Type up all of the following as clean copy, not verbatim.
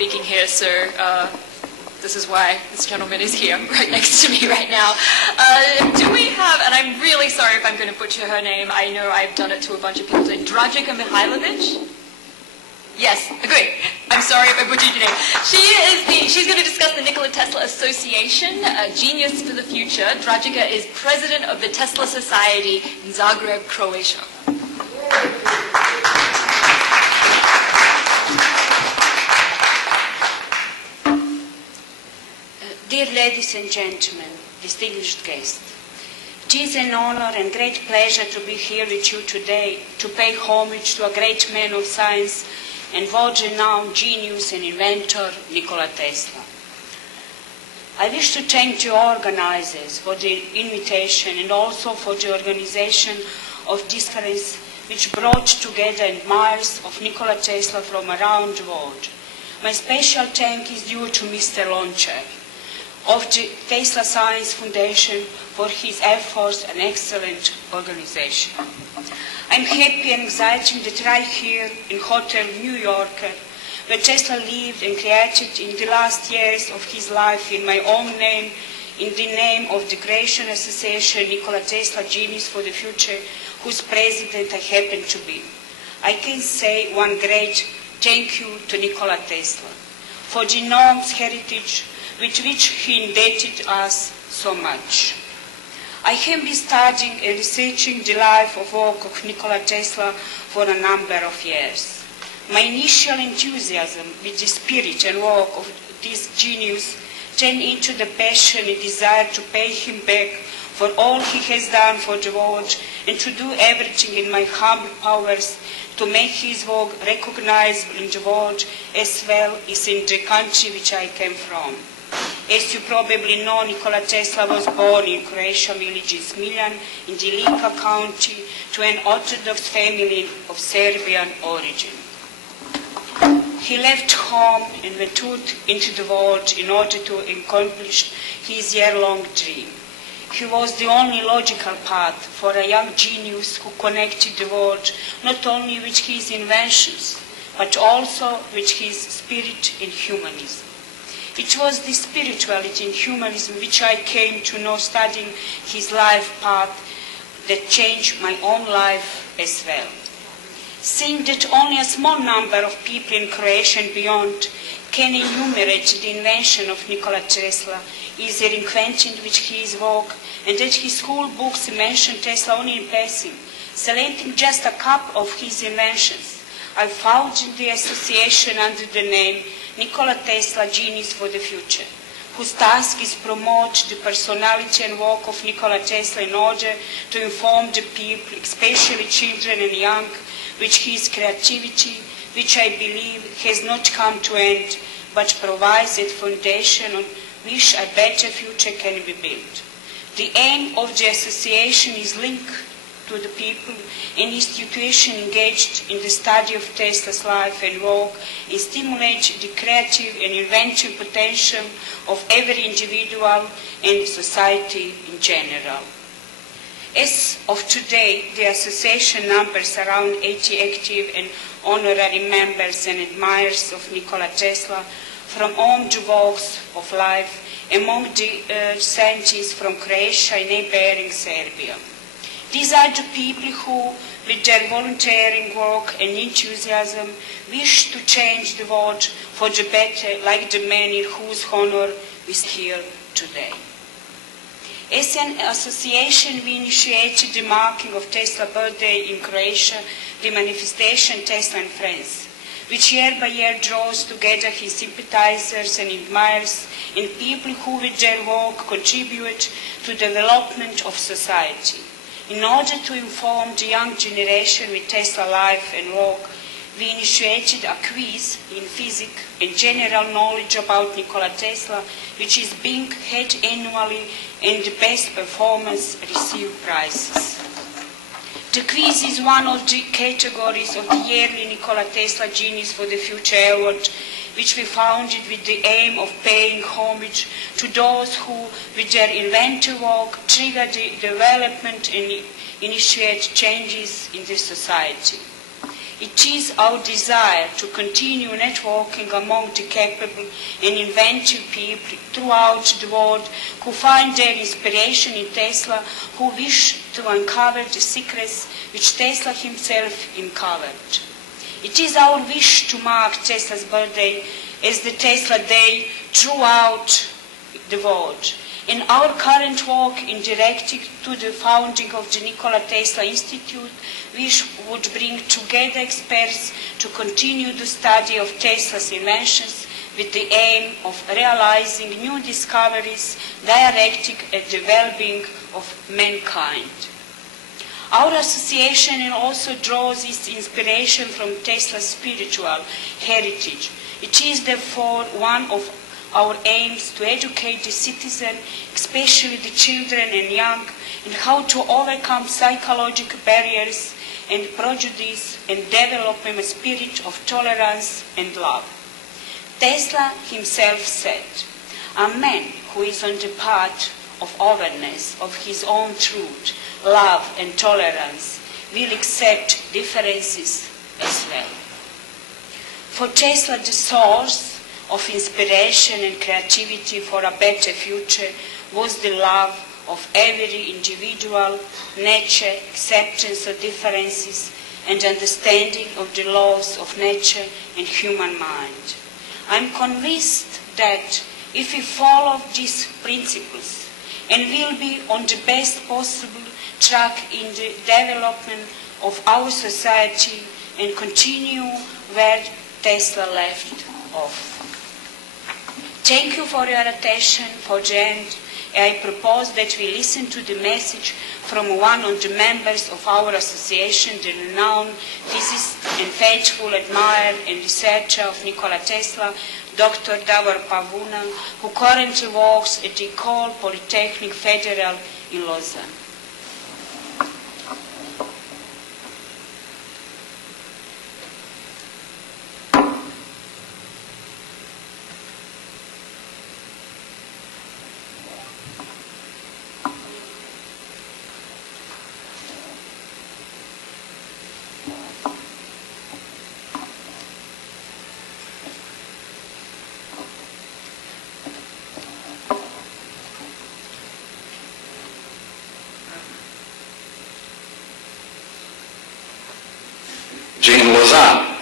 Speaking here, sir. This is why this gentleman is here, right next to me right now. Do we have, and I'm really sorry if I'm going to butcher her name, I know I've done it to a bunch of people, Dragica Mihajlović? Yes, good. I'm sorry if I butchered your name. She's going to discuss the Nikola Tesla Association, Genius for the Future. Dragica is president of the Tesla Society in Zagreb, Croatia. Dear ladies and gentlemen, distinguished guests, it is an honor and great pleasure to be here with you today to pay homage to a great man of science and world-renowned genius and inventor, Nikola Tesla. I wish to thank the organizers for the invitation and also for the organization of this conference which brought together admirers of Nikola Tesla from around the world. My special thank is due to Mr. Lončar of the Tesla Science Foundation for his efforts and excellent organization. I'm happy and excited that right here in Hotel New York, where Tesla lived and created in the last years of his life in my own name, in the name of the Creation Association Nikola Tesla Genius for the Future, whose president I happen to be. I can say one great thank you to Nikola Tesla for the enormous heritage with which he indebted us so much. I have been studying and researching the life and work of Nikola Tesla for a number of years. My initial enthusiasm with the spirit and work of this genius turned into the passion and desire to pay him back for all he has done for the world and to do everything in my humble powers to make his work recognizable in the world as well as in the country which I came from. As you probably know, Nikola Tesla was born in Croatian village in Smiljan in the Lika county to an Orthodox family of Serbian origin. He left home and went out into the world in order to accomplish his year-long dream. He was the only logical path for a young genius who connected the world not only with his inventions, but also with his spirit and humanism. It was the spirituality and humanism which I came to know studying his life path that changed my own life as well. Seeing that only a small number of people in Croatia and beyond can enumerate the invention of Nikola Tesla, is acquainted with his work, and that his school books mention Tesla only in passing, selecting just a couple of his inventions, I founded the association under the name Nikola Tesla Genius for the Future, whose task is to promote the personality and work of Nikola Tesla in order to inform the people, especially children and young, with his creativity, which I believe has not come to end, but provides a foundation on which a better future can be built. The aim of the association is linked to the people and institutions engaged in the study of Tesla's life and work and stimulate the creative and inventive potential of every individual and society in general. As of today, the association numbers around 80 active and honorary members and admirers of Nikola Tesla from all the walks of life, among the scientists from Croatia and neighboring Serbia. These are the people who, with their volunteering work and enthusiasm, wish to change the world for the better, like the man in whose honor we are here today. As an association, we initiated the marking of Tesla's birthday in Croatia, the manifestation Tesla and Friends, which year by year draws together his sympathizers and admirers and people who with their work contribute to the development of society. In order to inform the young generation with Tesla life and work, we initiated a quiz in physics and general knowledge about Nikola Tesla, which is being held annually, and the best performance receive prizes. The quiz is one of the categories of the yearly Nikola Tesla Genius for the Future Award, which we founded with the aim of paying homage to those who, with their inventive work, trigger the development and initiate changes in the society. It is our desire to continue networking among the capable and inventive people throughout the world who find their inspiration in Tesla, who wish to uncover the secrets which Tesla himself uncovered. It is our wish to mark Tesla's birthday as the Tesla Day throughout the world. In our current work in directing to the founding of the Nikola Tesla Institute, which would bring together experts to continue the study of Tesla's inventions with the aim of realizing new discoveries directed at the well-being of mankind. Our association also draws its inspiration from Tesla's spiritual heritage. It is therefore one of our aims to educate the citizen, especially the children and young, in how to overcome psychological barriers and prejudice and develop a spirit of tolerance and love. Tesla himself said, "A man who is on the path of awareness of his own truth, love and tolerance will accept differences as well." For Tesla, the source of inspiration and creativity for a better future was the love of every individual, nature, acceptance of differences, and understanding of the laws of nature and human mind. I am convinced that if we follow these principles and will be on the best possible track in the development of our society and continue where Tesla left off. Thank you for your attention. For the end, I propose that we listen to the message from one of the members of our association, the renowned physicist and faithful admirer and researcher of Nikola Tesla, Dr. Davor Pavuna, who currently works at the École Polytechnique Fédérale in Lausanne. In Lausanne.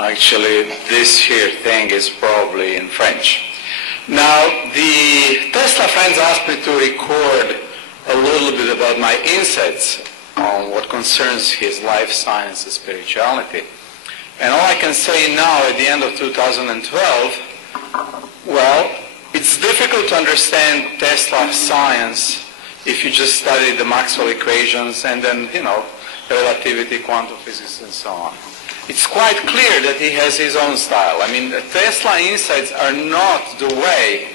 Actually, this here thing is probably in French. Now, the Tesla friends asked me to record a little bit about my insights on what concerns his life, science, and spirituality. And all I can say now at the end of 2012, well, it's difficult to understand Tesla science if you just study the Maxwell equations and then, relativity, quantum physics, and so on. It's quite clear that he has his own style. I mean, the Tesla insights are not the way,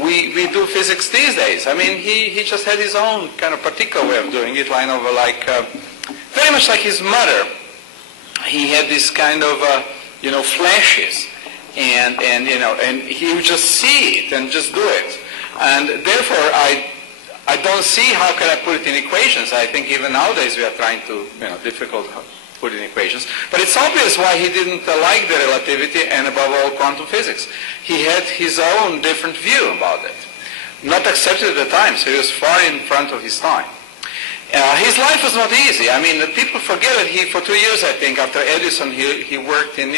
we do physics these days. I mean, he just had his own kind of particular way of doing it, very much like his mother. He had this kind of, flashes, and he would just see it and just do it. And therefore, I don't see how can I put it in equations. I think even nowadays we are trying to, difficult to put in equations. But it's obvious why he didn't like the relativity and above all quantum physics. He had his own different view about it. Not accepted at the time, so he was far in front of his time. His life was not easy. I mean, people forget that for 2 years, I think, after Edison, he worked in,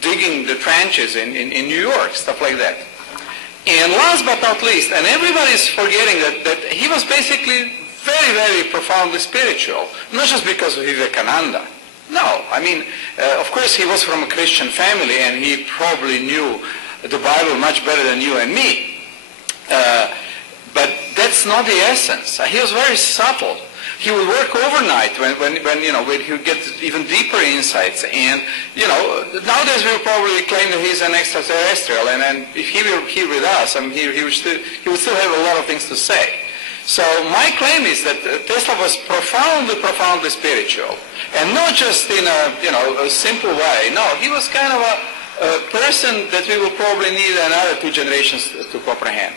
digging the trenches in New York, stuff like that. And last but not least, and everybody's forgetting that he was basically very, very profoundly spiritual, not just because of Vivekananda. No, I mean, of course he was from a Christian family and he probably knew the Bible much better than you and me. But that's not the essence. He was very subtle. He would work overnight when he would get even deeper insights. And, nowadays we would probably claim that he's an extraterrestrial. And if he were here with us, he would still have a lot of things to say. So my claim is that Tesla was profoundly, profoundly spiritual. And not just in a simple way. No, he was kind of a person that we will probably need another 2 generations to comprehend.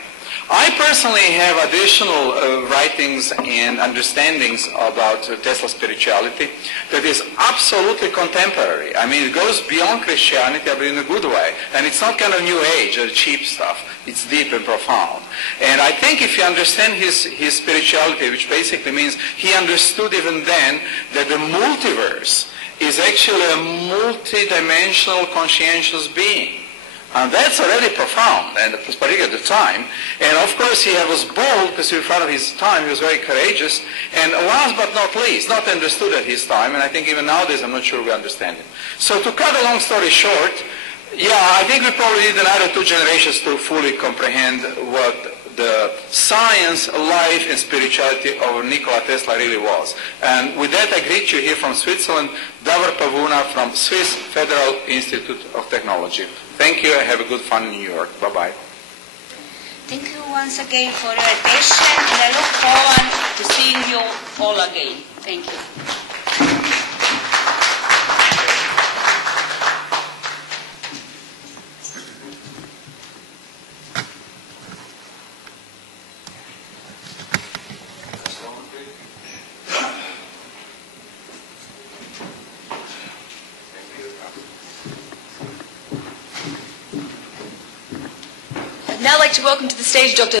I personally have additional writings and understandings about Tesla spirituality that is absolutely contemporary. I mean, it goes beyond Christianity, but in a good way. And it's not kind of New Age or cheap stuff. It's deep and profound. And I think if you understand his spirituality, which basically means he understood even then that the multiverse is actually a multi-dimensional conscientious being. And that's already profound, and particularly at the time. And of course he was bold, because in front of his time he was very courageous. And last but not least, not understood at his time, and I think even nowadays I'm not sure we understand it. So to cut a long story short, yeah, I think we probably need another 2 generations to fully comprehend what the science, life, and spirituality of Nikola Tesla really was. And with that, I greet you here from Switzerland, Davor Pavuna from Swiss Federal Institute of Technology. Thank you, and have a good fun in New York. Bye-bye. Thank you once again for your attention, and I look forward to seeing you all again. Thank you. I'd now like to welcome to the stage Dr.